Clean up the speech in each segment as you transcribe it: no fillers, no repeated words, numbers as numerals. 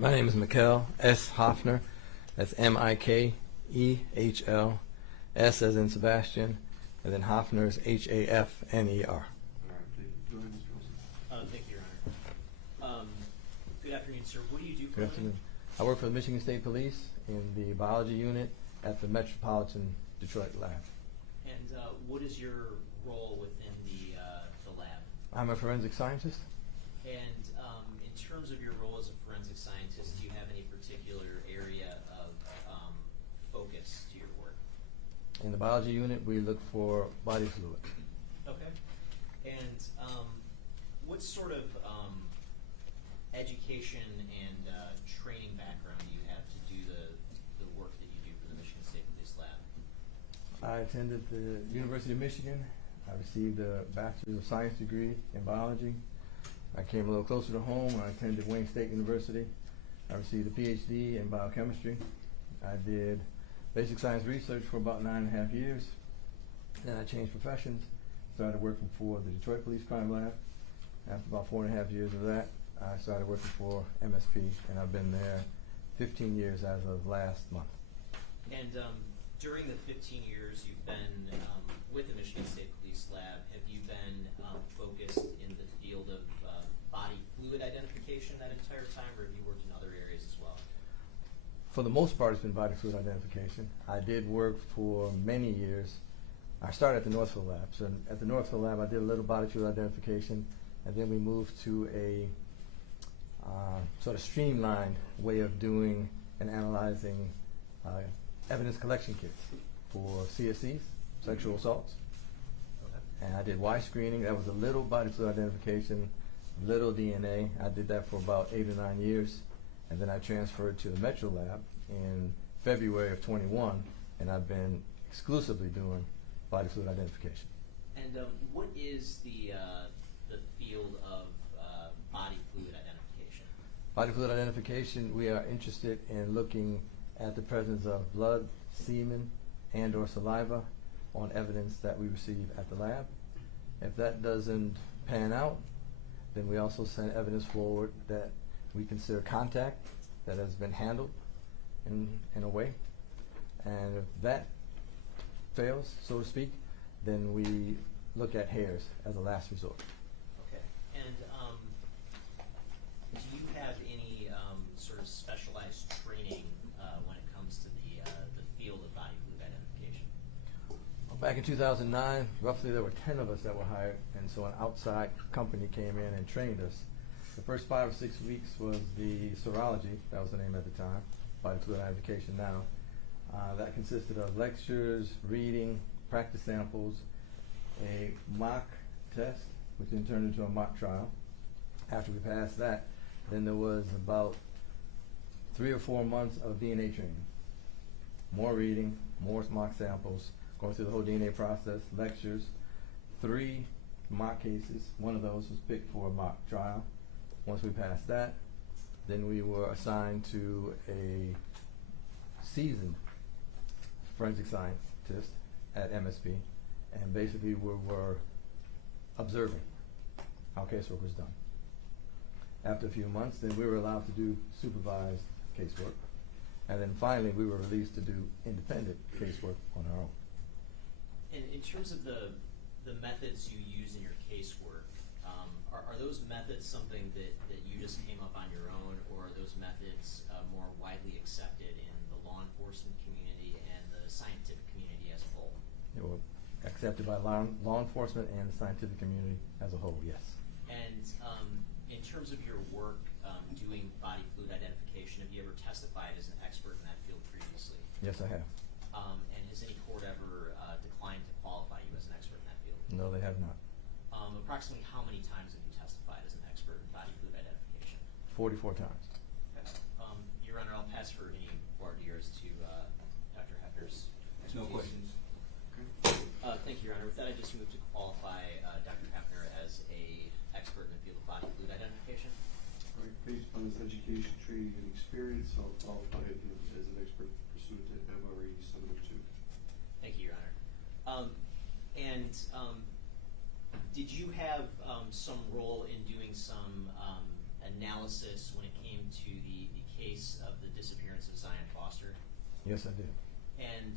My name is Mikehl S. Hafner. That's Mikehl, S as in Sebastian, and then Hafner is Hafner. All right, thank you. Go ahead, Mr. Wilson. Thank you, Your Honor. Good afternoon, sir. What do you do for a Good living? afternoon. I work for the Michigan State Police in the biology unit at the Metropolitan Detroit lab. And what is your role within the lab? I'm a forensic scientist. And in terms of your role as a forensic scientist, do you have any particular area of focus to your work? In the biology unit, we look for body fluid. Okay. And what sort of education and training background do you have to do the work that you do for the Michigan State Police Lab? I attended the University of Michigan. I received a Bachelor's of Science degree in biology. I came a little closer to home. I attended Wayne State University. I received a PhD in biochemistry. I did basic science research for about 9.5 years. Then I changed professions, started working for the Detroit Police Crime Lab. After about 4.5 years of that, I started working for MSP, and I've been there 15 years as of last month. And during the 15 years you've been with the Michigan State Police Lab, have you been focused in the field of body fluid identification that entire time, or have you worked in other areas as well? For the most part, it's been body fluid identification. I did work for many years. I started at the Northfield Lab. So at the Northfield Lab, I did a little body fluid identification, and then we moved to a sort of streamlined way of doing and analyzing evidence collection kits for CSCs, sexual assaults. Okay. And I did Y screening. That was a little body fluid identification, little DNA. I did that for about 8 or 9 years. And then I transferred to the Metro Lab in February of 21, and I've been exclusively doing body fluid identification. And what is the field of body fluid identification? Body fluid identification, we are interested in looking at the presence of blood, semen, and or saliva on evidence that we receive at the lab. If that doesn't pan out, then we also send evidence forward that we consider contact that has been handled in a way. And if that fails, so to speak, then we look at hairs as a last resort. Okay. And do you have any sort of specialized training when it comes to the field of body fluid identification? Back in 2009, roughly there were 10 of us that were hired, and so an outside company came in and trained us. The first 5 or 6 weeks was the serology, that was the name at the time, body fluid identification now. That consisted of lectures, reading, practice samples, a mock test, which then turned into a mock trial. After we passed that, then there was about 3 or 4 months of DNA training. More reading, more mock samples, going through the whole DNA process, lectures, 3 mock cases. One of those was picked for a mock trial. Once we passed that, then we were assigned to a seasoned forensic scientist at MSP, and basically we were observing how casework was done. After a few months, then we were allowed to do supervised casework, and then finally we were released to do independent casework on our own. And in terms of the methods you use in your casework, are those methods something that you just came up on your own, or are those methods more widely accepted in the law enforcement community and the scientific community as a whole? They were accepted by law enforcement and the scientific community as a whole, yes. And in terms of your work doing body fluid identification, have you ever testified as an expert in that field previously? Yes, I have. And has any court ever declined to qualify you as an expert in that field? No, they have not. Approximately how many times have you testified as an expert in body fluid identification? 44 times. Okay. Your Honor, I'll pass for any voir dire to Dr. Hafner's expertise. No questions. Thank you, Your Honor. With that, I just move to qualify Dr. Hafner as a expert in the field of body fluid identification. All right, based upon his education, training, and experience, I'll qualify him as an expert pursuant to MRE 702. Thank you, Your Honor. Did you have some role in doing some analysis when it came to the Yes, I did. And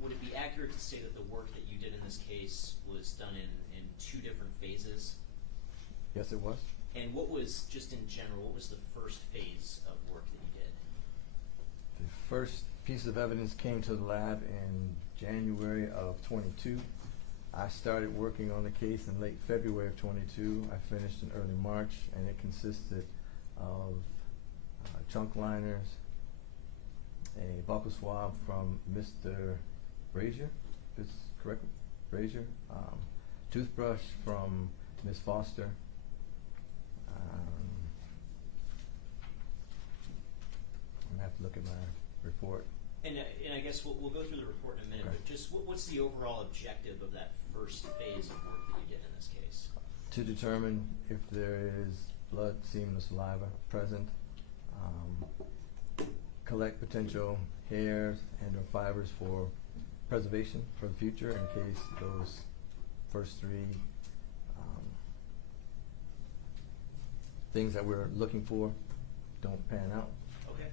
would it be accurate to say that the work that you did in this case was done in 2 different phases? Yes, it was. And what was, just in general, what was the first phase of work that you did? The first piece of evidence came to the lab in January of 22. I started working on the case in late February of 22. I finished in early March, and it consisted of trunk liners, a buccal swab from Mr. Brazier, is this correct? Brazier, toothbrush from Ms. Foster. I'm gonna have to look at my report. And I guess we'll go through the report in a minute, Okay. but just what's the overall objective of that first phase of work that you did in this case? To determine if there is blood, semen, or saliva present, collect potential hairs and or fibers for preservation for the future in case those first 3 things that we're looking for don't pan out. Okay.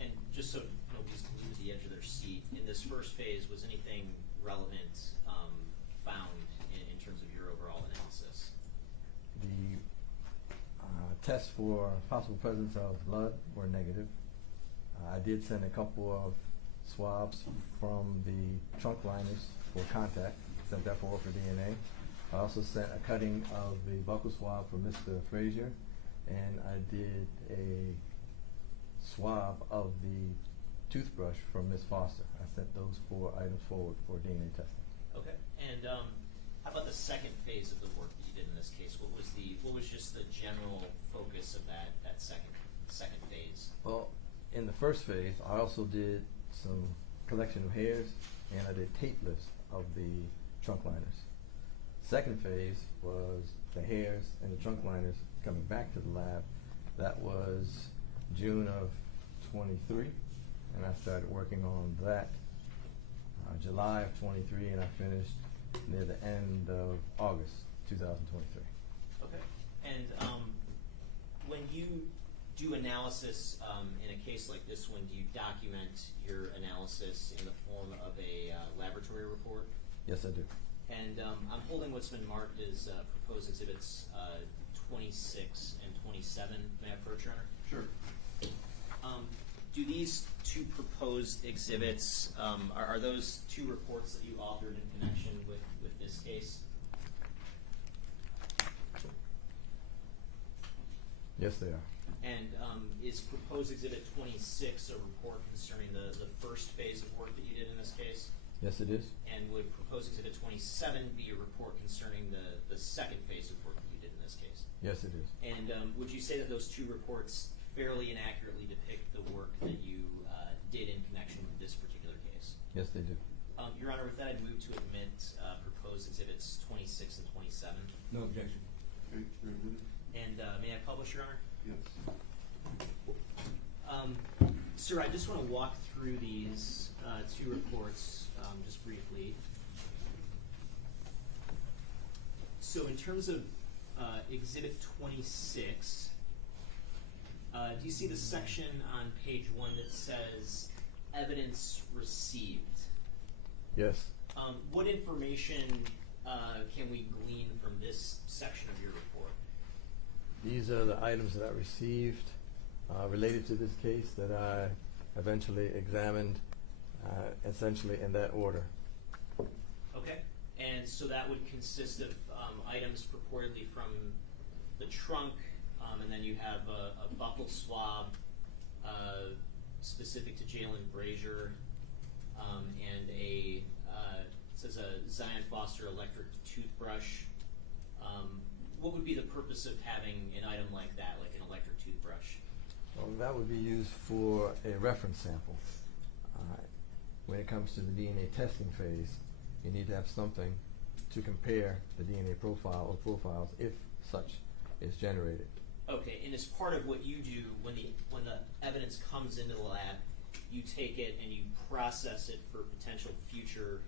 And just so nobody's glued to the edge of their seat, in this first phase, was anything relevant found in terms of your overall analysis? The tests for possible presence of blood were negative. I did send a couple of swabs from the trunk liners for contact, sent that forward for DNA. I also sent a cutting of the buccal swab for Mr. Frazier, and I did a swab of the toothbrush from Ms. Foster. I sent those 4 items forward for DNA testing. Okay. And how about the second phase of the work that you did in this case? What was just the general focus of that second phase? Well, in the first phase, I also did some collection of hairs, and I did tape lifts of the trunk liners. Second phase was the hairs and the trunk liners coming back to the lab. That was June of 23, and I started working on that July of 23, and I finished near the end of August 2023. Okay. And when you do analysis in a case like this one, do you document your analysis in the form of a laboratory report? Yes, I do. And I'm holding what's been marked as proposed exhibits 26 and 27. May I approach, Your Honor? Sure. Do these 2 proposed exhibits, are those 2 reports that you authored in connection with this case? Yes, they are. And is proposed exhibit 26 a report concerning the first phase of work that you did in this case? Yes, it is. And would proposed exhibit 27 be a report concerning the second phase of work that you did in this case? Yes, it is. And would you say that those 2 reports fairly and accurately depict the work that you did in connection with this particular case? Yes, they do. Your Honor, with that, I'd move to admit proposed exhibits 26 and 27. No objection. Okay, you're admitted. And may I publish, Your Honor? Yes. Sir, I just want to walk through these 2 reports just briefly. So in terms of Exhibit 26, do you see the section on page 1 that says evidence received? Yes. What information can we glean from this section of your report? These are the items that I received related to this case that I eventually examined, essentially in that order. Okay. And so that would consist of items purportedly from the trunk, and then you have a buccal swab specific to Jaylin Brazier, and it says a Zion Foster electric toothbrush. What would be the purpose of having an item like that, like an electric toothbrush? Well, that would be used for a reference sample. When it comes to the DNA testing phase, you need to have something to compare the DNA profile or profiles, if such is generated. Okay, and as part of what you do when the evidence comes into the lab, you take it and you process it for potential future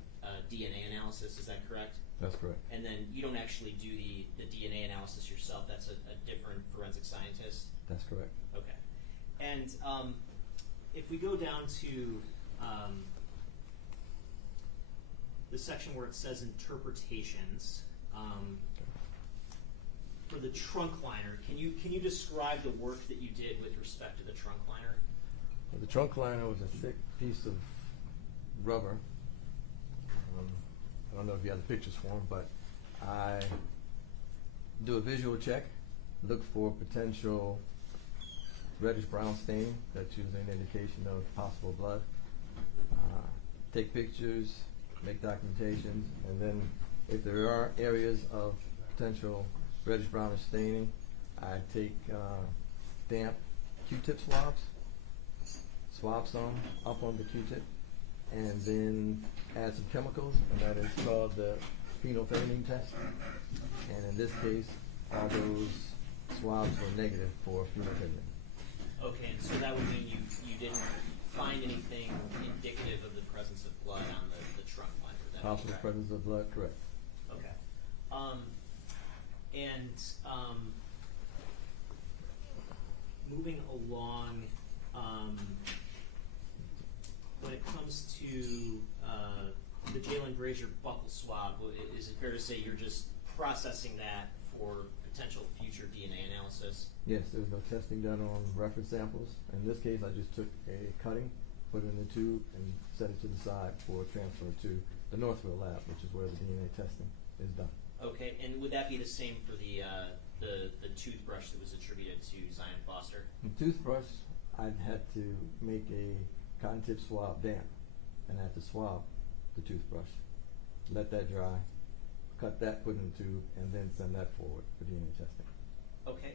DNA analysis. Is that correct? That's correct. And then you don't actually do the DNA analysis yourself. That's a different forensic scientist. That's correct. Okay. And if we go down to the section where it says interpretations. For the trunk liner, can you describe the work that you did with respect to the trunk liner? Well, the trunk liner was a thick piece of rubber. I don't know if you have the pictures for them, but I do a visual check, look for potential reddish brown stain that's usually an indication of possible blood. Take pictures, make documentations, and then if there are areas of potential reddish brownish staining, I take damp Q-tip swab some up on the Q-tip, and then add some chemicals, and that is called the phenolphthalein test. And in this case, all those swabs were negative for phenolphthalein. Okay, and so that would mean you didn't find anything indicative of the presence of blood on the trunk liner. Would that be Possible correct? presence of blood, correct. Okay. Moving along, when it comes to the Jaylin Brazier buccal swab, is it fair to say you're just processing that for potential future DNA analysis? Yes, there was no testing done on reference samples. In this case, I just took a cutting, put it in the tube, and set it to the side for transfer to the Northville lab, which is where the DNA testing is done. Okay, and would that be the same for the toothbrush that was attributed to Zion Foster? The toothbrush, I had to make a cotton tip swab damp, and I had to swab the toothbrush, let that dry, cut that, put it in the tube, and then send that forward for DNA testing. Okay,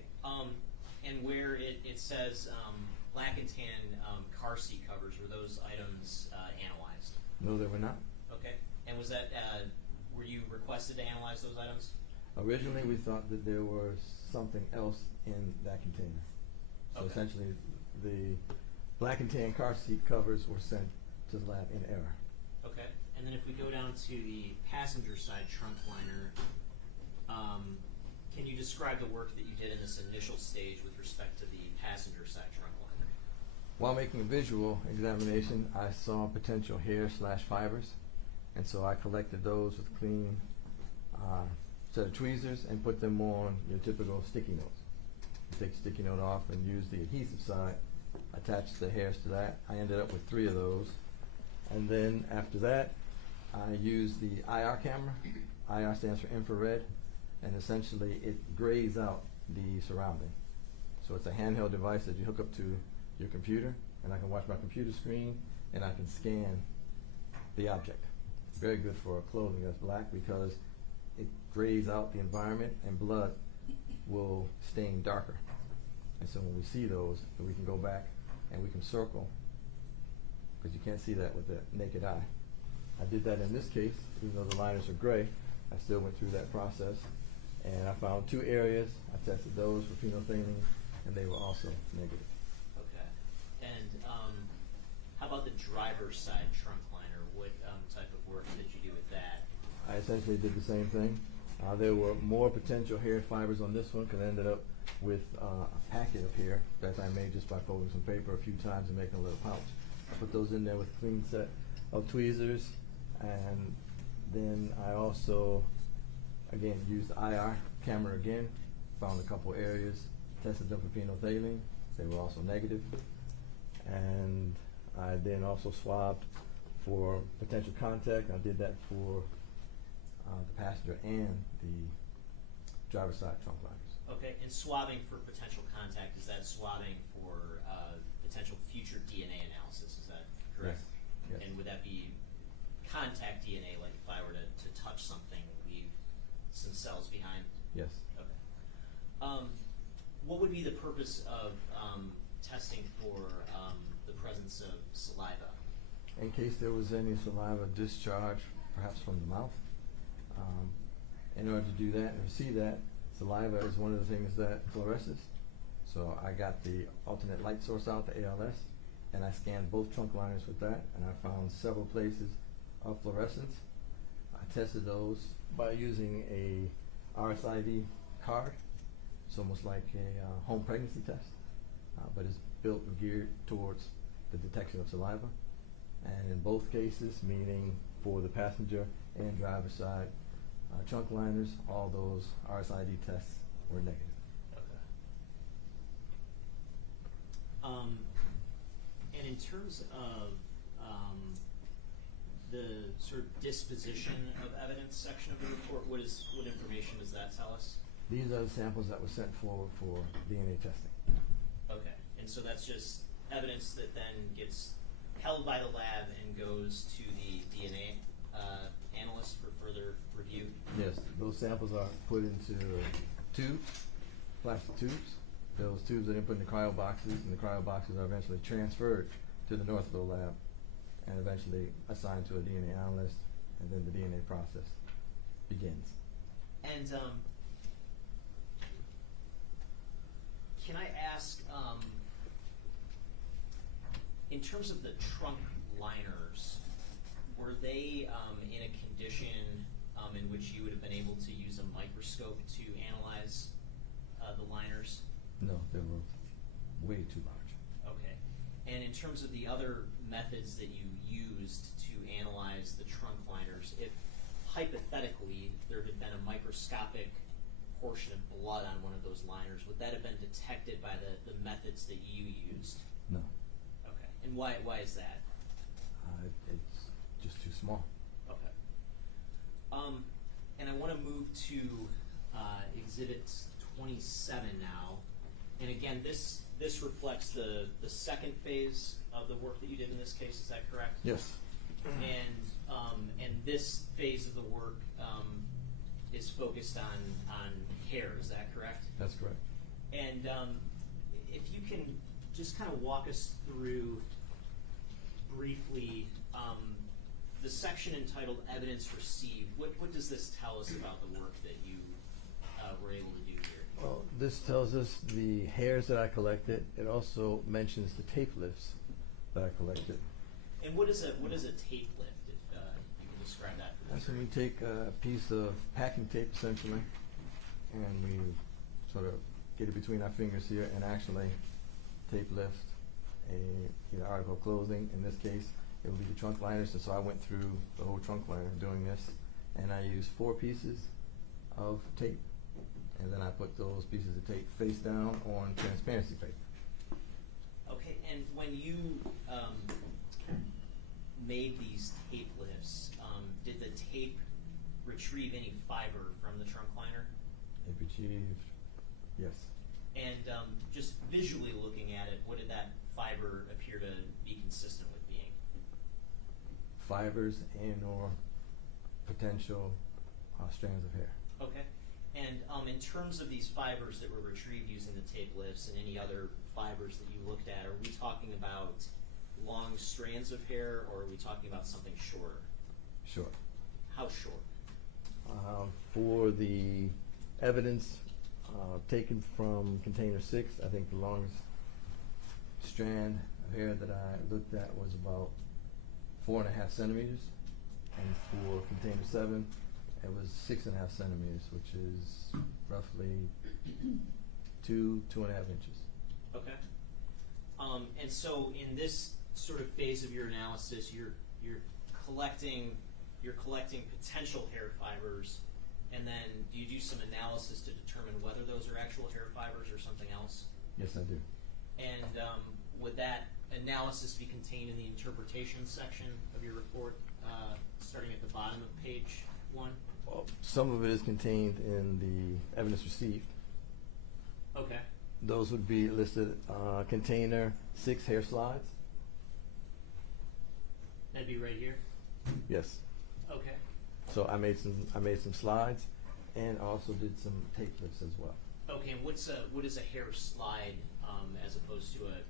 and where it says black and tan car seat covers, were those items analyzed? No, they were not. Okay, and was that, were you requested to analyze those items? Originally, we thought that there was something else in that container. So Okay. essentially, the black and tan car seat covers were sent to the lab in error. Okay, and then if we go down to the passenger side trunk liner, can you describe the work that you did in this initial stage with respect to the passenger side trunk liner? While making a visual examination, I saw potential hair/fibers, and so I collected those with clean set of tweezers and put them on your typical sticky notes. You take the sticky note off and use the adhesive side, attach the hairs to that. I ended up with 3 of those. And then after that, I used the IR camera. IR stands for infrared, and essentially it grays out the surrounding. So it's a handheld device that you hook up to your computer, and I can watch my computer screen, and I can scan the object. Very good for clothing that's black because it grays out the environment, and blood will stain darker. And so when we see those, we can go back and we can circle, because you can't see that with the naked eye. I did that in this case, even though the liners are gray, I still went through that process, and I found 2 areas. I tested those for phenolphthalein, and they were also negative. Okay, and how about the driver's side trunk liner? What type of work did you do with that? I essentially did the same thing. There were more potential hair fibers on this one because I ended up with a packet of hair that I made just by folding some paper a few times and making a little pouch. I put those in there with a clean set of tweezers, and then I also, again, used the IR camera again, found a couple areas, tested them for phenolphthalein. They were also negative. And I then also swabbed for potential contact. I did that for the passenger and the driver's side trunk liners. Okay, and swabbing for potential contact, is that swabbing for potential future DNA analysis, is that correct? Yes. And would that be contact DNA, like if I were to touch something and leave some cells behind? Yes. Okay. What would be the purpose of testing for the presence of saliva? In case there was any saliva discharge, perhaps from the mouth. In order to do that and see that, saliva is one of the things that fluoresces. So I got the alternate light source out, the ALS, and I scanned both trunk liners with that, and I found several places of fluorescence. I tested those by using a RSID card. It's almost like a home pregnancy test, but it's built and geared towards the detection of saliva. And in both cases, meaning for the passenger and driver side, trunk liners, all those RSID tests were negative. Okay. And in terms of the sort of disposition of evidence section of the report, what information does that tell us? These are the samples that were sent forward for DNA testing. Okay, and so that's just evidence that then gets held by the lab and goes to the DNA analyst for further review? Yes, those samples are put into tubes, plastic tubes. Those tubes are then put in the cryo boxes, and the cryo boxes are eventually transferred to the Northville lab and eventually assigned to a DNA analyst, and then the DNA process begins. And can I ask, in terms of the trunk liners, were they in a condition in which you would have been able to use a microscope to analyze the liners? No, they were way too large. Okay. And in terms of the other methods that you used to analyze the trunk liners, if hypothetically there had been a microscopic portion of blood on one of those liners, would that have been detected by the methods that you used? No, Okay. And why is that? it's just too small. Okay. And I want to move to Exhibit 27 now. And again, this reflects the second phase of the work that you did in this case. Is that correct? Yes. And this phase of the work is focused on hair. Is that correct? That's correct. And if you can just kind of walk us through briefly the section entitled Evidence Received. What does this tell us about the work that you were able to do here? Well, this tells us the hairs that I collected. It also mentions the tape lifts that I collected. And what is a tape lift, if you can describe that for That's us? when we take a piece of packing tape, essentially, and we sort of get it between our fingers here and actually tape lift an article of clothing. In this case, it would be the trunk liners, and so I went through the whole trunk liner doing this, and I used 4 pieces of tape, and then I put those pieces of tape face down on transparency paper. Okay, and when you made these tape lifts, did the tape retrieve any fiber from the trunk liner? It achieved, yes. And just visually looking at it, what did that fiber appear to be consistent with being? Fibers and or potential strands of hair. Okay. And in terms of these fibers that were retrieved using the tape lifts and any other fibers that you looked at, are we talking about long strands of hair, or are we talking about something shorter? Short. How short? For the evidence taken from container 6, I think the longest strand of hair that I looked at was about 4.5 centimeters, and for container 7, it was 6.5 centimeters, which is roughly 2.5 inches. Okay. And so in this sort of phase of your analysis, you're collecting potential hair fibers, and then do you do some analysis to determine whether those are actual hair fibers or something else? Yes, I do. And would that analysis be contained in the interpretation section of your report, starting at the bottom of page 1? Well, some of it is contained in the evidence received. Okay. Those would be listed container 6 hair slides. That'd be right here? Yes. Okay. So I made some slides, and also did some tape lifts as well. Okay, and what is a hair slide as opposed to a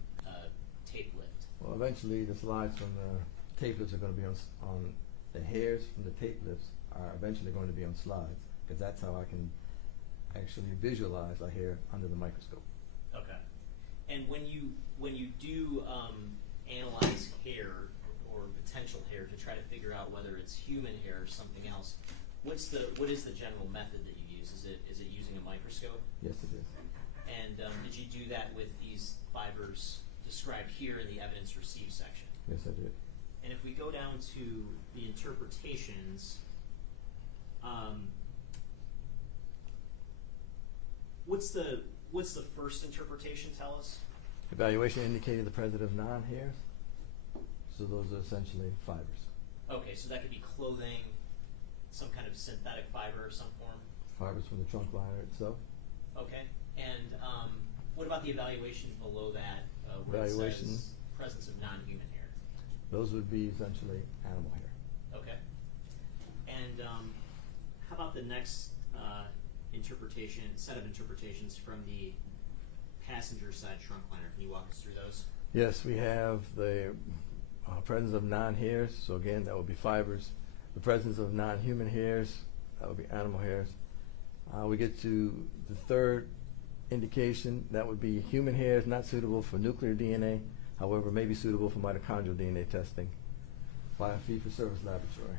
tape lift? Well, eventually the slides from the tape lifts are going to be on the hairs from the tape lifts are eventually going to be on slides, because that's how I can actually visualize a hair under the microscope. Okay. And when you do analyze hair or potential hair to try to figure out whether it's human hair or something else, what is the general method that you use? Is it using a microscope? Yes, it is. And did you do that with these fibers described here in the evidence received section? Yes, I did. And if we go down to the interpretations, what's the first interpretation tell us? Evaluation indicated the presence of non-hairs, so those are essentially fibers. Okay, so that could be clothing, some kind of synthetic fiber of some form. Fibers from the trunk liner itself. Okay, and what about the evaluations below that, where it Evaluation. says presence of non-human hair? Those would be essentially animal hair. Okay. And how about the next set of interpretations from the passenger side trunk liner? Can you walk us through those? Yes, we have the presence of non-hairs, so again, that would be fibers. The presence of non-human hairs, that would be animal hairs. We get to the third indication, that would be human hairs not suitable for nuclear DNA, however, may be suitable for mitochondrial DNA testing by a fee-for-service laboratory.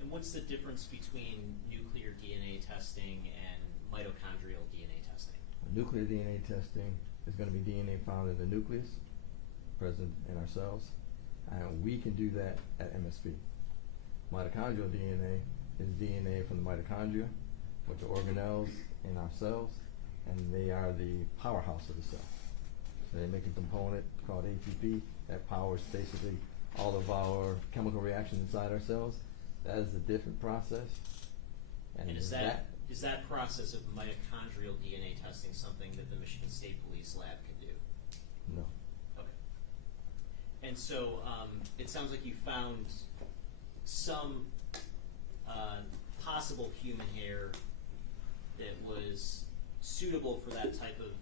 And what's the difference between nuclear DNA testing and mitochondrial DNA testing? Nuclear DNA testing is going to be DNA found in the nucleus, present in our cells, and we can do that at MSP. Mitochondrial DNA is DNA from the mitochondria, which are organelles in our cells, and they are the powerhouse of the cell. So they make a component called ATP that powers basically all of our chemical reactions inside our cells. That is a different process. And is that process of mitochondrial DNA testing something that the Michigan State Police Lab can do? No. Okay. And so it sounds like you found some possible human hair that was suitable for that type of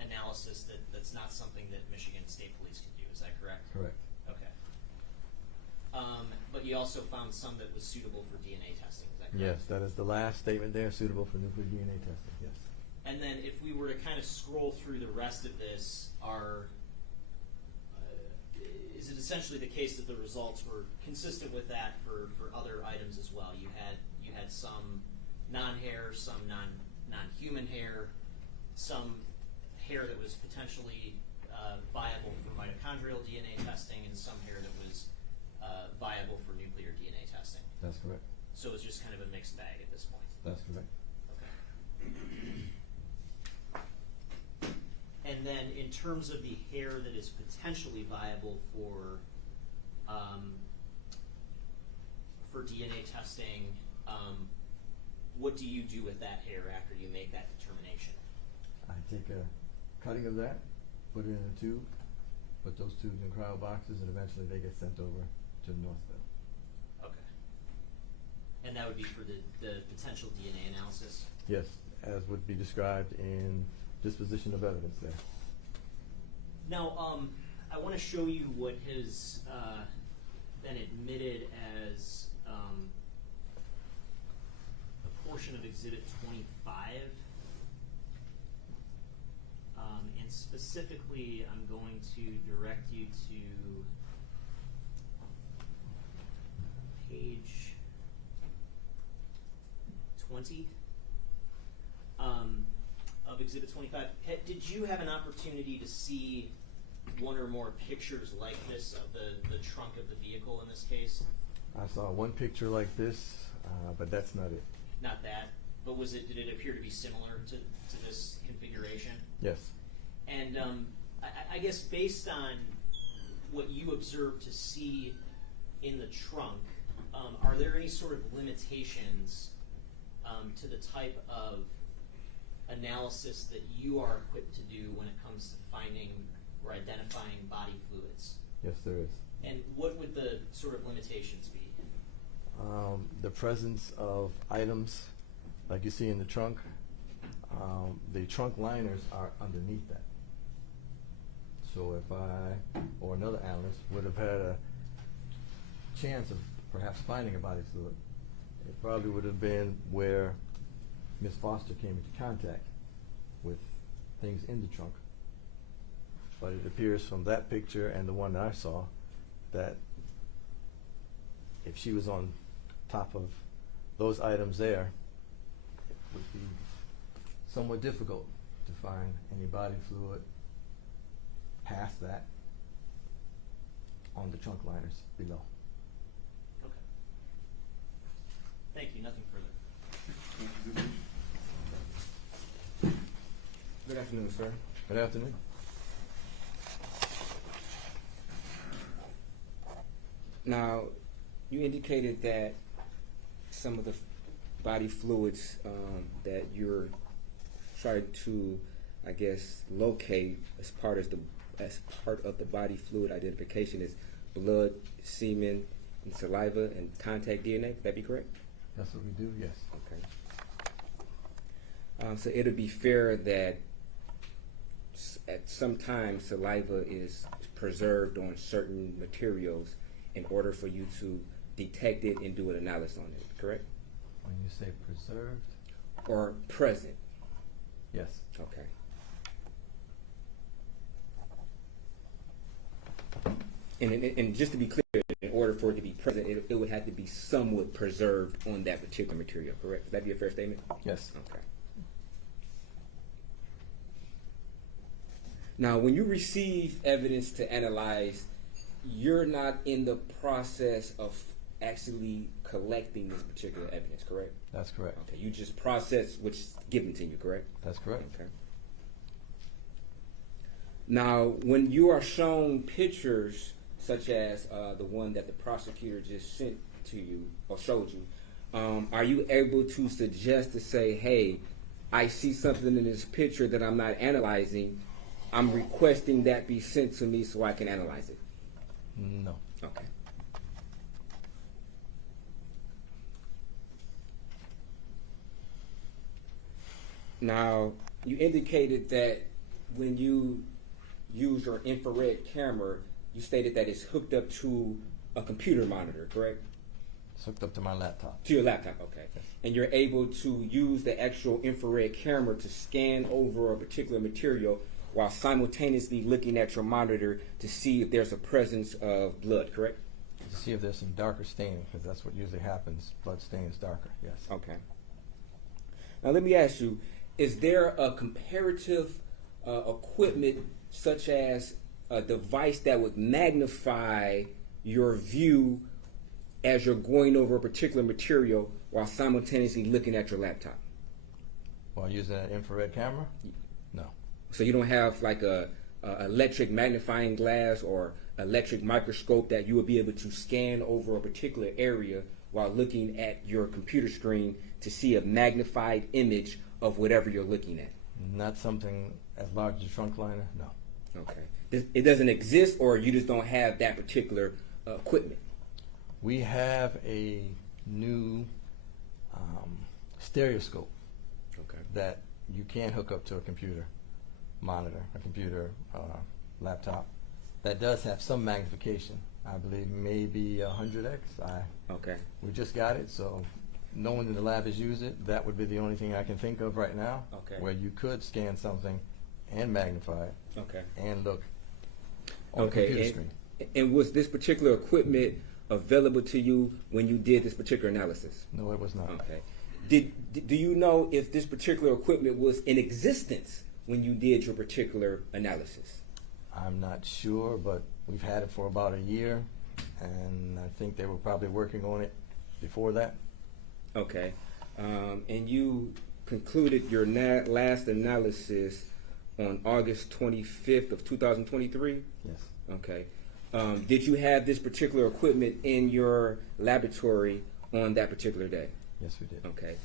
analysis that's not something that Michigan State Police can do. Is that correct? Correct. Okay. But you also found some that was suitable for DNA testing. Is that correct? Yes, that is the last statement there, suitable for nuclear DNA testing, yes. And then if we were to kind of scroll through the rest of this, is it essentially the case that the results were consistent with that for other items as well? You had some non-hair, some non-human hair, some hair that was potentially viable for mitochondrial DNA testing, and some hair that was viable for nuclear DNA testing. That's correct. So it's just kind of a mixed bag at this point. That's correct. Okay. And then in terms of the hair that is potentially viable for DNA testing, what do you do with that hair after you make that determination? I take a cutting of that, put it in a tube, put those tubes in cryo boxes, and eventually they get sent over to Northville. Okay. And that would be for the potential DNA analysis? Yes, as would be described in disposition of evidence there. Now, I want to show you what has been admitted as a portion of Exhibit 25. And specifically, I'm going to direct you to page 20 of Exhibit 25. Did you have an opportunity to see one or more pictures like this of the trunk of the vehicle in this case? I saw one picture like this, but that's not it. Not that, but did it appear to be similar to this configuration? Yes. And I guess based on what you observed to see in the trunk, are there any sort of limitations to the type of analysis that you are equipped to do when it comes to finding or identifying body fluids? Yes, there is. And what would the sort of limitations be? The presence of items like you see in the trunk. The trunk liners are underneath that. So if I or another analyst would have had a chance of perhaps finding a body fluid, it probably would have been where Ms. Foster came into contact with things in the trunk. But it appears from that picture and the one that I saw that if she was on top of those items there, it would be somewhat difficult to find any body fluid past that on the trunk liners below. Okay. Thank you. Nothing further. Good afternoon, sir. Good afternoon. Now, you indicated that some of the body fluids that you're trying to, I guess, locate as part of the body fluid identification is blood, semen, and saliva and contact DNA. Would that be correct? That's what we do, yes. Okay. So it'll be fair that at some time saliva is preserved on certain materials in order for you to detect it and do an analysis on it, correct? When you say preserved? Or present? Yes. Okay. And just to be clear, in order for it to be present, it would have to be somewhat preserved on that particular material, correct? Would that be a fair statement? Yes. Okay. Now, when you receive evidence to analyze, you're not in the process of actually collecting this particular evidence, correct? That's correct. Okay, you just process what's given to you, correct? That's correct. Okay. Now, when you are shown pictures such as the one that the prosecutor just sent to you or showed you, are you able to suggest to say, hey, I see something in this picture that I'm not analyzing, I'm requesting that be sent to me so I can analyze it? No. Okay. Now, you indicated that when you use your infrared camera, you stated that it's hooked up to a computer monitor, correct? It's hooked up to my laptop. To your laptop, okay. Yes. And you're able to use the actual infrared camera to scan over a particular material while simultaneously looking at your monitor to see if there's a presence of blood, correct? To see if there's some darker staining, because that's what usually happens. Blood stain is darker, yes. Okay. Now let me ask you, is there a comparative equipment such as a device that would magnify your view as you're going over a particular material while simultaneously looking at your laptop? While using an infrared camera? No. So you don't have like a electric magnifying glass or electric microscope that you would be able to scan over a particular area while looking at your computer screen to see a magnified image of whatever you're looking at? Not something as large as a trunk liner? No. Okay. It doesn't exist, or you just don't have that particular equipment? We have a new stereoscope that you can hook up to a computer monitor, a computer laptop, that does have some magnification. I believe maybe 100x. Okay. We just got it, so no one in the lab has used it. That would be the only thing I can think of right now, Okay. where you could scan something and magnify it Okay. and look on the computer screen. And was this particular equipment available to you when you did this particular analysis? No, it was not. Okay. Do you know if this particular equipment was in existence when you did your particular analysis? I'm not sure, but we've had it for about a year, and I think they were probably working on it before that. Okay. And you concluded your last analysis on August 25th of 2023? Yes. Okay. Did you have this particular equipment in your laboratory on that particular day? Yes, we did. Okay.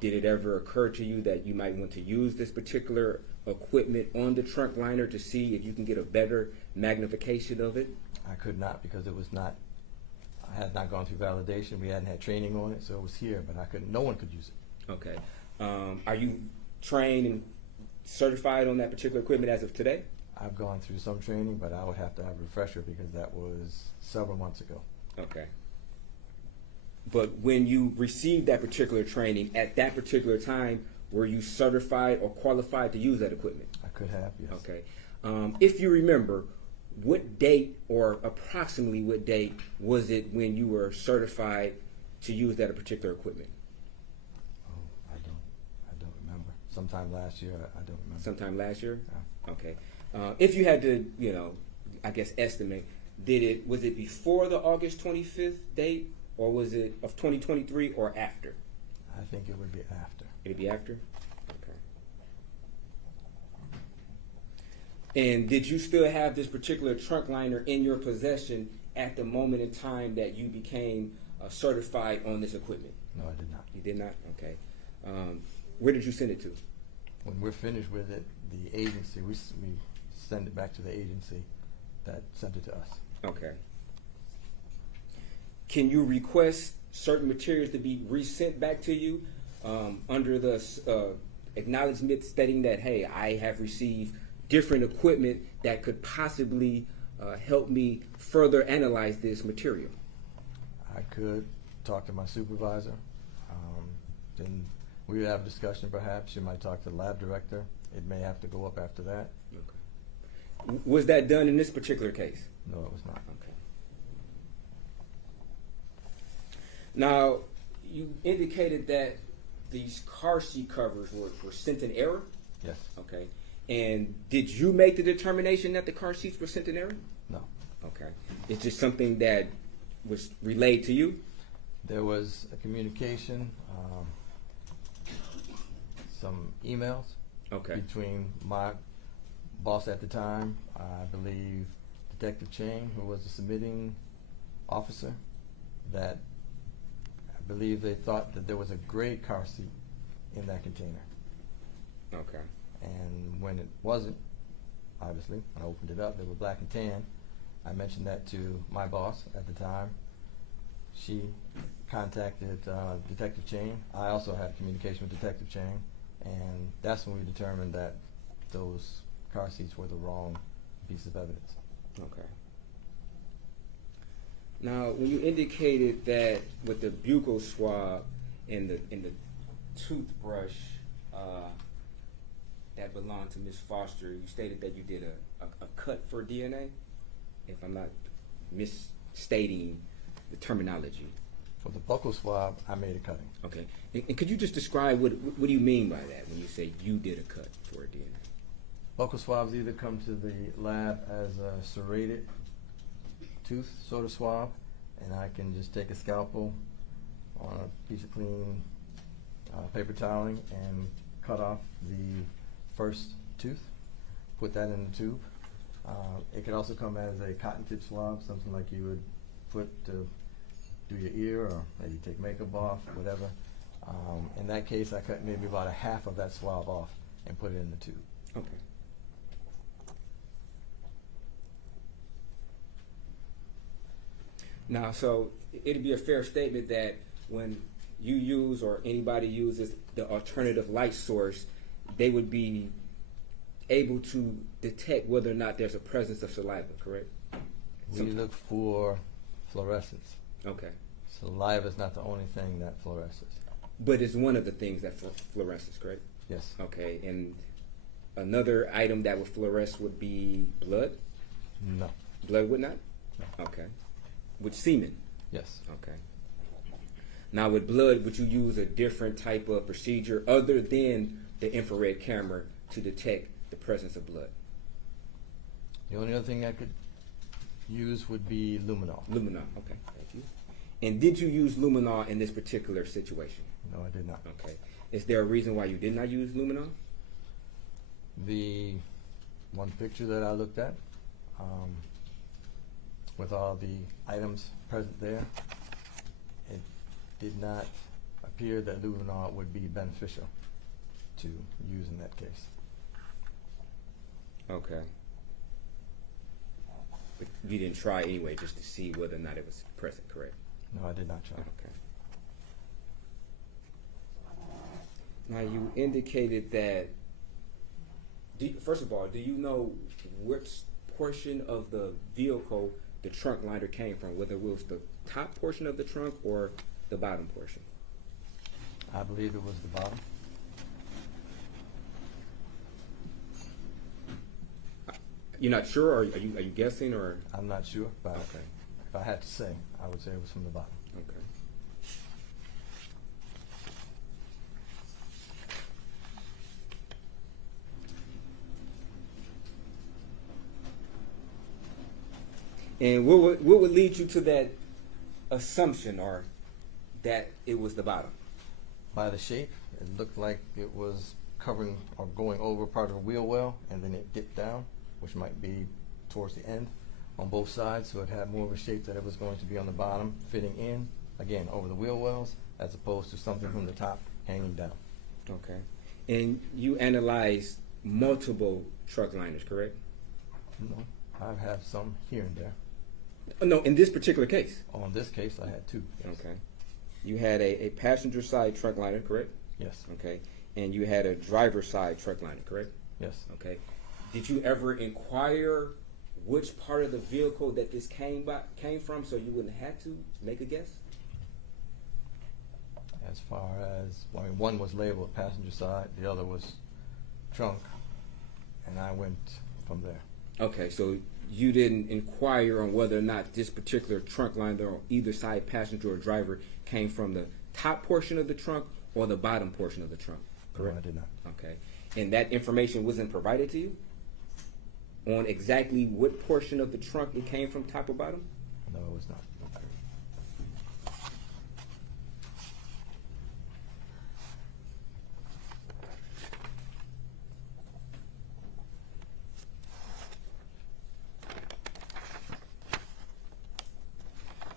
Did it ever occur to you that you might want to use this particular equipment on the trunk liner to see if you can get a better magnification of it? I could not, because it was not, I had not gone through validation. We hadn't had training on it, so it was here, but I couldn't, no one could use it. Okay. Are you trained and certified on that particular equipment as of today? I've gone through some training, but I would have to have a refresher because that was several months ago. Okay. But when you received that particular training, at that particular time, were you certified or qualified to use that equipment? I could have, yes. Okay. If you remember, what date or approximately what date was it when you were certified to use that particular equipment? Oh, I don't remember. Sometime last year, I don't remember. Sometime last year? Yeah. Okay. If you had to, I guess estimate, was it before the August 25th date, or was it of 2023, or after? I think it would be after. It'd be after? Okay. And did you still have this particular trunk liner in your possession at the moment in time that you became certified on this equipment? No, I did not. You did not? Okay. Where did you send it to? When we're finished with it, the agency, we send it back to the agency that sent it to us. Okay. Can you request certain materials to be resent back to you under the acknowledgement stating that, hey, I have received different equipment that could possibly help me further analyze this material? I could talk to my supervisor. Then we would have a discussion perhaps. You might talk to the lab director. It may have to go up after that. Okay. Was that done in this particular case? No, it was not. Okay. Now, you indicated that these car seat covers were sent in error? Yes. Okay. And did you make the determination that the car seats were sent in error? No. Okay. It's just something that was relayed to you? There was a communication, some emails Okay. between my boss at the time, I believe Detective Chang, who was the submitting officer, that I believe they thought that there was a gray car seat in that container. Okay. And when it wasn't, obviously, when I opened it up, they were black and tan. I mentioned that to my boss at the time. She contacted Detective Chang. I also had communication with Detective Chang, and that's when we determined that those car seats were the wrong piece of evidence. Okay. Now, when you indicated that with the buccal swab and the toothbrush that belonged to Miss Foster, you stated that you did a cut for DNA, if I'm not misstating the terminology. For the buccal swab, I made a cutting. Okay. And could you just describe what do you mean by that when you say you did a cut for DNA? Buccal swabs either come to the lab as a serrated tooth sort of swab, and I can just take a scalpel on a piece of clean paper toweling and cut off the first tooth, put that in the tube. It can also come as a cotton tip swab, something like you would put to do your ear or maybe take makeup off, whatever. In that case, I cut maybe about a half of that swab off and put it in the tube. Okay. Now, so it'd be a fair statement that when you use or anybody uses the alternative light source, they would be able to detect whether or not there's a presence of saliva, correct? We look for fluorescence. Okay. Saliva is not the only thing that fluoresces. But it's one of the things that fluoresces, correct? Yes. Okay. And another item that would fluoresce would be blood? No. Blood would not? No. Okay. With semen? Yes. Okay. Now with blood, would you use a different type of procedure other than the infrared camera to detect the presence of blood? The only other thing I could use would be luminol. Luminol, okay, thank you. And did you use luminol in this particular situation? No, I did not. Okay. Is there a reason why you did not use luminol? The one picture that I looked at, with all the items present there, it did not appear that luminol would be beneficial to use in that case. Okay. But you didn't try anyway just to see whether or not it was present, correct? No, I did not try. Okay. Now you indicated that, first of all, do you know which portion of the vehicle the trunk liner came from, whether it was the top portion of the trunk or the bottom portion? I believe it was the bottom. You're not sure, or are you guessing, or? I'm not sure, but Okay. if I had to say, I would say it was from the bottom. Okay. And what would lead you to that assumption, or that it was the bottom? By the shape, it looked like it was covering or going over part of the wheel well, and then it dipped down, which might be towards the end on both sides, so it had more of a shape that it was going to be on the bottom, fitting in, again, over the wheel wells, as opposed to something from the top hanging down. Okay. And you analyzed multiple truck liners, correct? No, I have some here and there. No, in this particular case. On this case, I had two. Yes. Okay. You had a passenger side truck liner, correct? Yes. Okay. And you had a driver side truck liner, correct? Yes. Okay. Did you ever inquire which part of the vehicle that this came from, so you wouldn't have to make a guess? As far as, I mean, one was labeled passenger side, the other was trunk, and I went from there. Okay, so you didn't inquire on whether or not this particular trunk liner on either side, passenger or driver, came from the top portion of the trunk or the bottom portion of the trunk, correct? No, I did not. Okay. And that information wasn't provided to you on exactly what portion of the trunk it came from, top or bottom? No, it was not.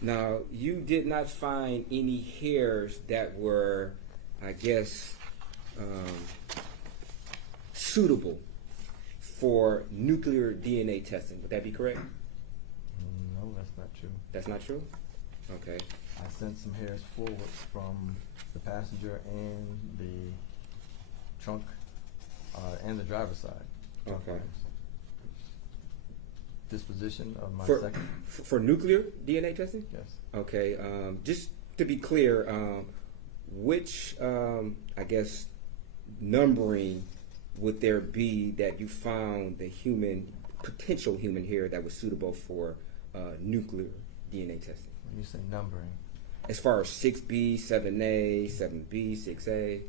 Now, you did not find any hairs that were, I guess, suitable for nuclear DNA testing. Would that be correct? No, that's not true. That's not true? Okay. I sent some hairs forward from the passenger and the trunk and the driver's side. Trunk Okay. lines. Disposition of my For, second. for nuclear DNA testing? Yes. Okay. Just to be clear, which, I guess, numbering would there be that you found the potential human hair that was suitable for nuclear DNA testing? When you say numbering, As far as 6B, 7A, 7B, 6A,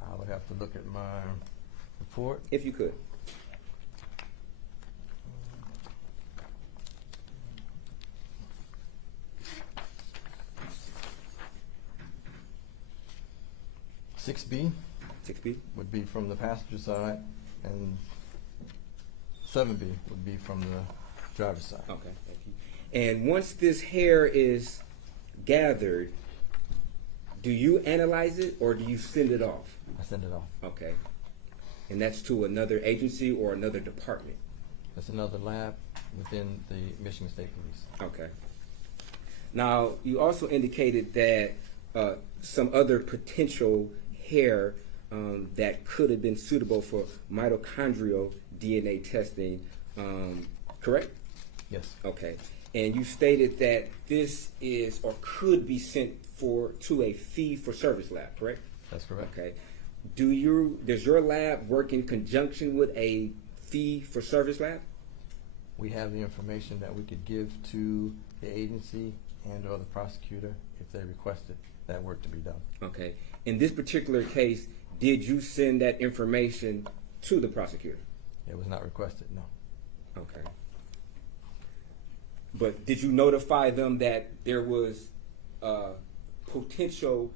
I would have to look at my report. if you could. Six B 6B? would be from the passenger side, and 7B would be from the driver's side. Okay, thank you. And once this hair is gathered, do you analyze it or do you send it off? I send it off. Okay. And that's to another agency or another department? That's another lab within the Michigan State Police. Okay. Now, you also indicated that some other potential hair that could have been suitable for mitochondrial DNA testing, correct? Yes. Okay. And you stated that this is or could be sent to a fee-for-service lab, correct? That's correct. Okay. Does your lab work in conjunction with a fee-for-service lab? We have the information that we could give to the agency and or the prosecutor if they requested that work to be done. Okay. In this particular case, did you send that information to the prosecutor? It was not requested, no. Okay. But did you notify them that there was a potential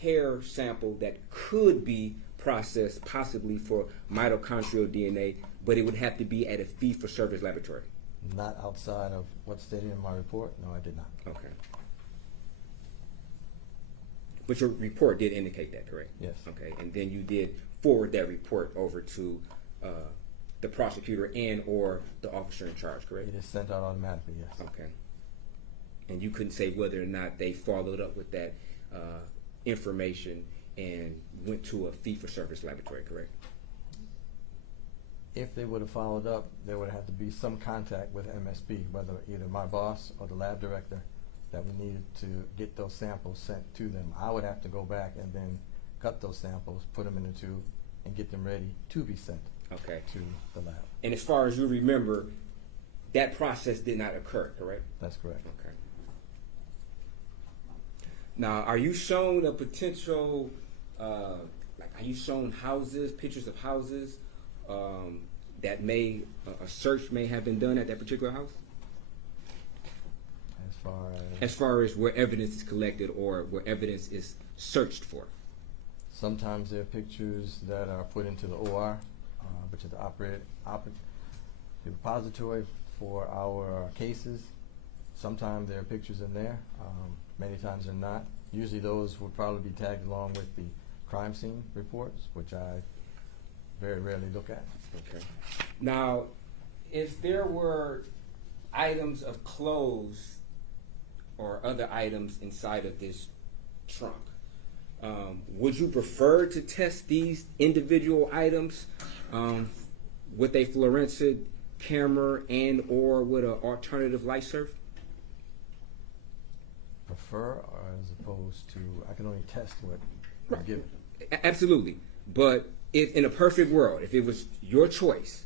hair sample that could be processed possibly for mitochondrial DNA, but it would have to be at a fee-for-service laboratory? Not outside of what's stated in my report, no, I did not. Okay. But your report did indicate that, correct? Yes. Okay, and then you did forward that report over to the prosecutor and or the officer in charge, correct? It is sent out automatically, yes. Okay. And you couldn't say whether or not they followed up with that information and went to a fee-for-service laboratory, correct? If they would have followed up, there would have to be some contact with MSP, whether either my boss or the lab director, that we needed to get those samples sent to them. I would have to go back and then cut those samples, put them in a tube, and get them ready to be sent Okay. to the lab. And as far as you remember, that process did not occur, correct? That's correct. Okay. Now, are you shown a potential, are you shown houses, pictures of houses that a search may have been done at that particular house? as far as where evidence is collected or where evidence is searched for? Sometimes there are pictures that are put into the OR, which is the repository for our cases. Sometimes there are pictures in there. Many times they're not. Usually those would probably be tagged along with the crime scene reports, which I very rarely look at. Okay. Now, if there were items of clothes or other items inside of this trunk, would you prefer to test these individual items with a fluorescent camera and or with an alternative light surf? Prefer, or as opposed to, I can only test what I'm given. Absolutely. But if in a perfect world, if it was your choice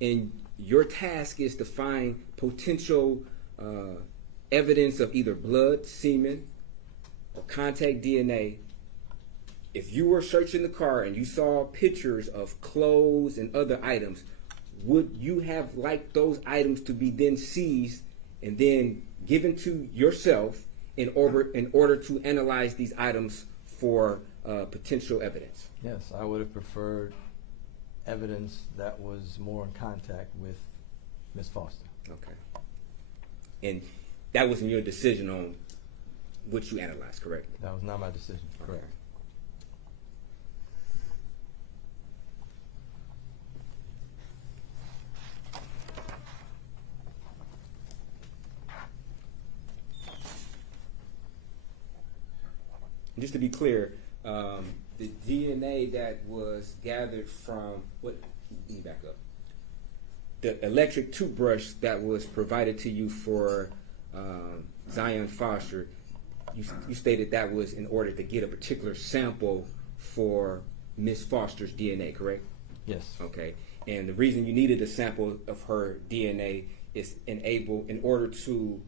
and your task is to find potential evidence of either blood, semen, or contact DNA, if you were searching the car and you saw pictures of clothes and other items, would you have liked those items to be then seized and then given to yourself in order to analyze these items for potential evidence? Yes, I would have preferred evidence that was more in contact with Ms. Foster. Okay. And that wasn't your decision on what you analyzed, correct? That was not my decision. Correct. Okay. Just to be clear, the DNA that was gathered from let me back up. The electric toothbrush that was provided to you for Zion Foster, you stated that was in order to get a particular sample for Miss Foster's DNA, correct? Yes. Okay. And the reason you needed a sample of her DNA is in order to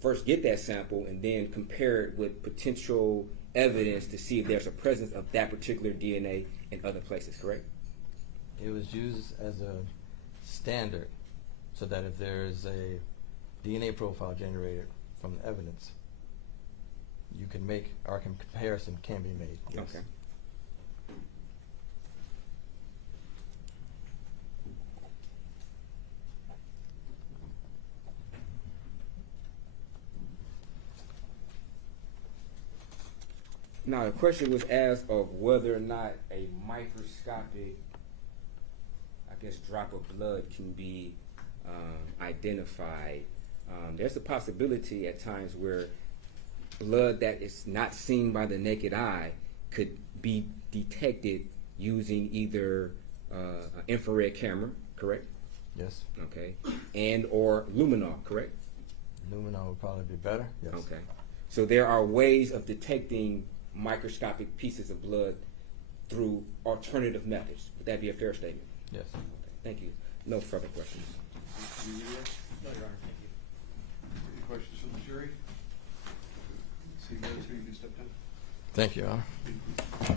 first get that sample and then compare it with potential evidence to see if there's a presence of that particular DNA in other places, correct? It was used as a standard so that if there is a DNA profile generated from the evidence, you can make, or comparison can be made. Yes. Okay. Now, the question was asked of whether or not a microscopic, I guess, drop of blood can be identified. There's a possibility at times where blood that is not seen by the naked eye could be detected using either an infrared camera, correct? Yes. Okay. And or luminol, correct? Luminol would probably be better. Yes. Okay. So there are ways of detecting microscopic pieces of blood through alternative methods. Would that be a fair statement? Yes. Okay. Thank you. No further questions. Any No, Your Honor, thank you. questions from the jury? See you guys, so you can step down. Thank you, Your Honor.